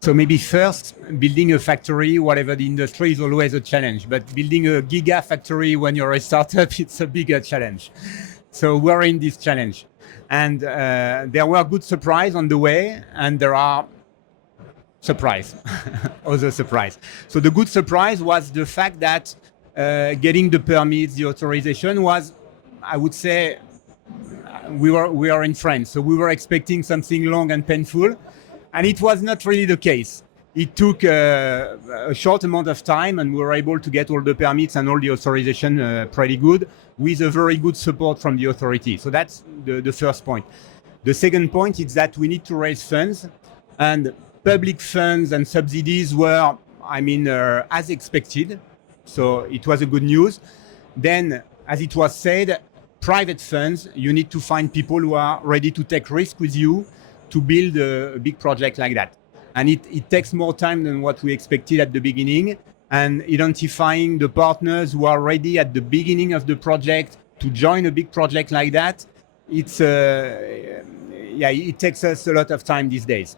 So maybe first, building a factory, whatever the industry, is always a challenge. But building a giga factory when you're a startup, it's a bigger challenge. So we're in this challenge. And there were good surprises on the way, and there are surprise, other surprise. So the good surprise was the fact that getting the permits, the authorization was, I would say, we are in France, so we were expecting something long and painful, and it was not really the case. It took a short amount of time, and we were able to get all the permits and all the authorization pretty good, with a very good support from the authority. So that's the first point. The second point is that we need to raise funds, and public funds and subsidies were, as expected. So it was a good news. Then, as it was said, private funds, you need to find people who are ready to take risk with you to build a big project like that. And it takes more time than what we expected at the beginning. And identifying the partners who are ready at the beginning of the project to join a big project like that, it takes us a lot of time these days.